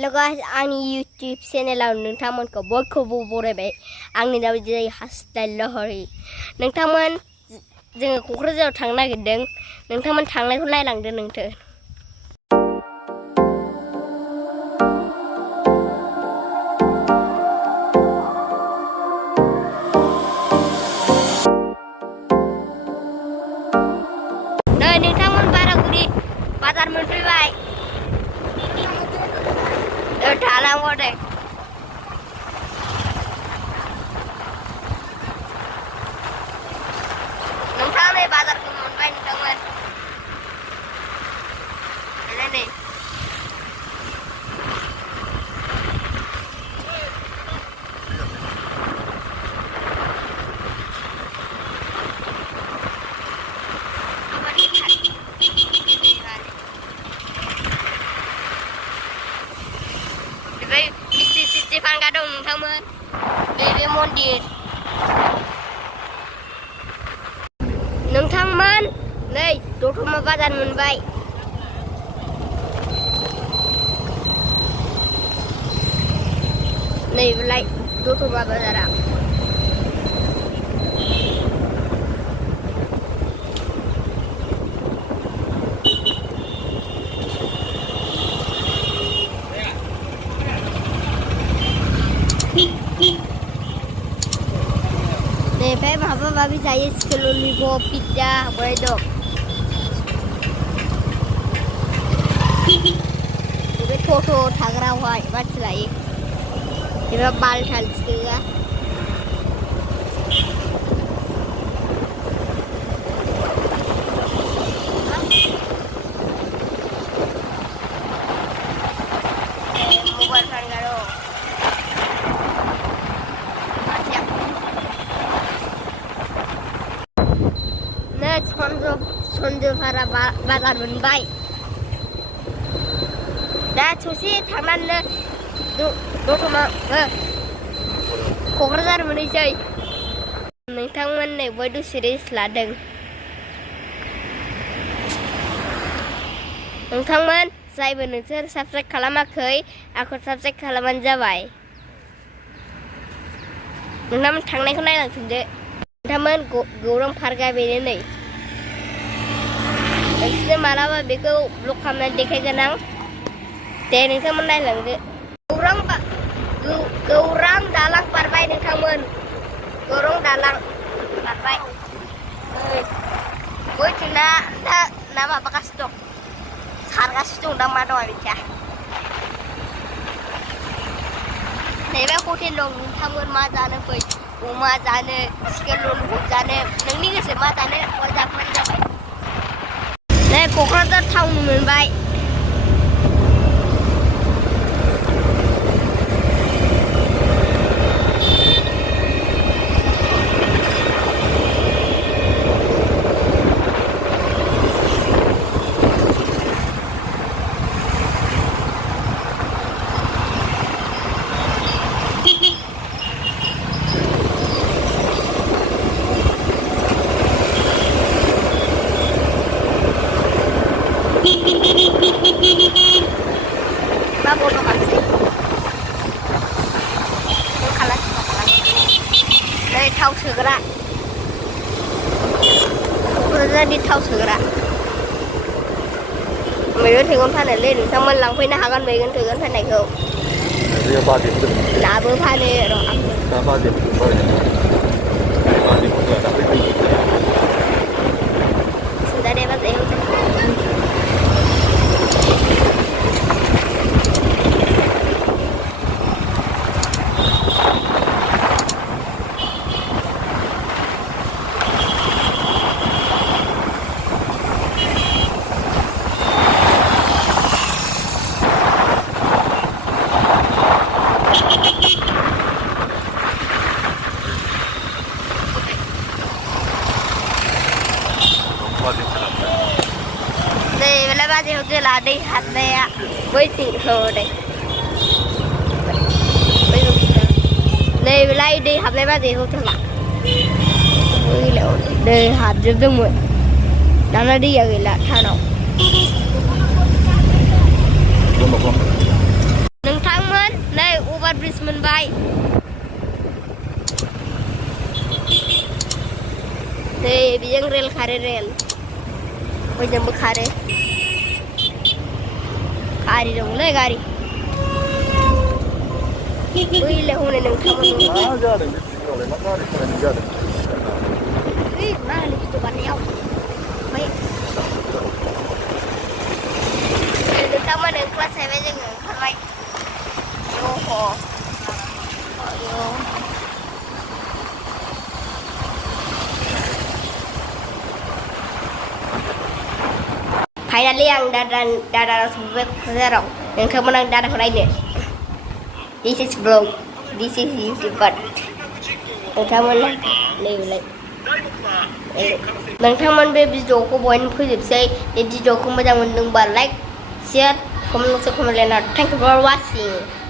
แล้วก็आंनि YouTube चेनेलाव नोंथांमोनखौ बयखौबो बरायबाय आंनि नाम जै हास्थाय लहरी नोंथांमोन जोङो क'क्राझाराव थांनो नागिरदों नोंथांमोन थांनायखौ नायलांदो नोंथां नै नोंथांमोन बारागुरि बाजार मोनफैबाय थालांबाव दे नोंथां नै बाजारखौ मोनबाय नोंथांमोन नै मिस्ट्रि फानग्रा दं नोंथांमोन बे मन्दिर नोंथांमोन नै दतमा बाजार मोनबाय नै बेलाय दतमा बाजारा Nepe apa babi saya sekelulu pizza boydok. Ini foto thagra huai baca lagi. Ini bal thal juga. Mobile phone karo. 선조파라 바जार मोनबाय दा ससे थांनानै दतमा क'क्राझार मोनहैसै नोंथांमोन नै बयबो सिरियास लादों नोंथांमोन जायबो नोंसोर साबस्क्राइब खालामाखै आंखौ साबस्क्राइब खालामबानो जाबाय नोंथांमोन थांनायखौ नायलांफिनदो नोंथांमोन गौरां पार्कआ बेनो नै नोंसोर मालाबा बेखौ ब्लग खालामनानै देखायगोन आं दे नोंथांमोन नायलांदो गौरां दालां बारबाय नोंथांमोन गौरां दालां बारबाय गयथुना दा ना माबागासिनो दं खारगासिनो दं दा मा दं मिथिया नैबे हटेल दं नोंथांमोन मा जानो फै अमा जानो चिकेन ललिपप जानो नोंनि गोसो मा जानो जाफैबानो जाबाय नै क'क्राझार टाउन मोनबाय थाव सोग्रा क'क्राझारनि थाव सोग्रा मैगं थाइगं फानोलै नोंथांमोन लांफैनो हागोन मैगं थाइगं फाननायखौ नाबो फानो सुंदरे बाजायाव đây là ba điều kia là đi hạt đây ạ với chị hờ đây đây lại đi hạt đây ba điều thôi mà đây hạt rất đông rồi đang là đi ở cái là thao nào Yes मोनबाय नै बेजों rail खारो rail बैजोंबो खारो गारि दंलै गारि बैलाय हनै नोंथांमोन मा जादों बे सिगाङावलाय मा गारि सालायनाय जादों मा होनो भिडिअ बानायनायाव ओमफ्राय नोंथांमोन क्लास जाहैबाय जोङो ओंखारबाय फाइनालि आं दादा सफैबाय क'क्राझाराव नोंथांमोन आं दादाखौ नायनो This is vlog This is YouTube but नोंथांमोन नैलाय नोंथांमोन बे भिडिअखौ बयनो फोजोबसै बे भिडिअखौ मोजां मोनदोंबा लाइक शेयार कमेन्ट लायना थेंक इउ फर वाचिं